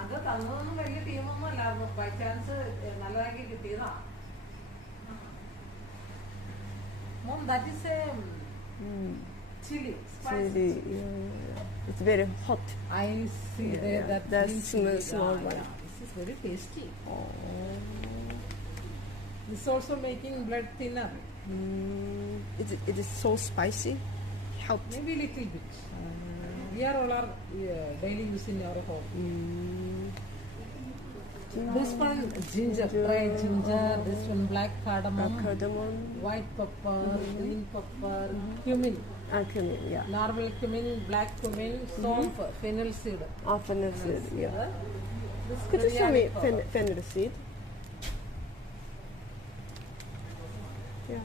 അത് തന്നതൊന്നും വലിയ ടീമൊന്നും അല്ല, ബൈ ചാൻസ് നല്ലതാക്കി കിട്ടിയതാ. Mom, that is a chili. Chili, yeah. It's very hot. I see there that small one. Yeah. This is very tasty. Oh. This is also making blood thinner. It is so spicy. Help. Maybe little bit. We are all our daily use in our home. This one ginger, dried ginger. This one black cardamom, white pepper, green pepper, cumin. Cumin, yeah. Normal cumin, black cumin, salt, fennel seed. Fennel seed, yeah. This Could you show me fennel seed? Yeah.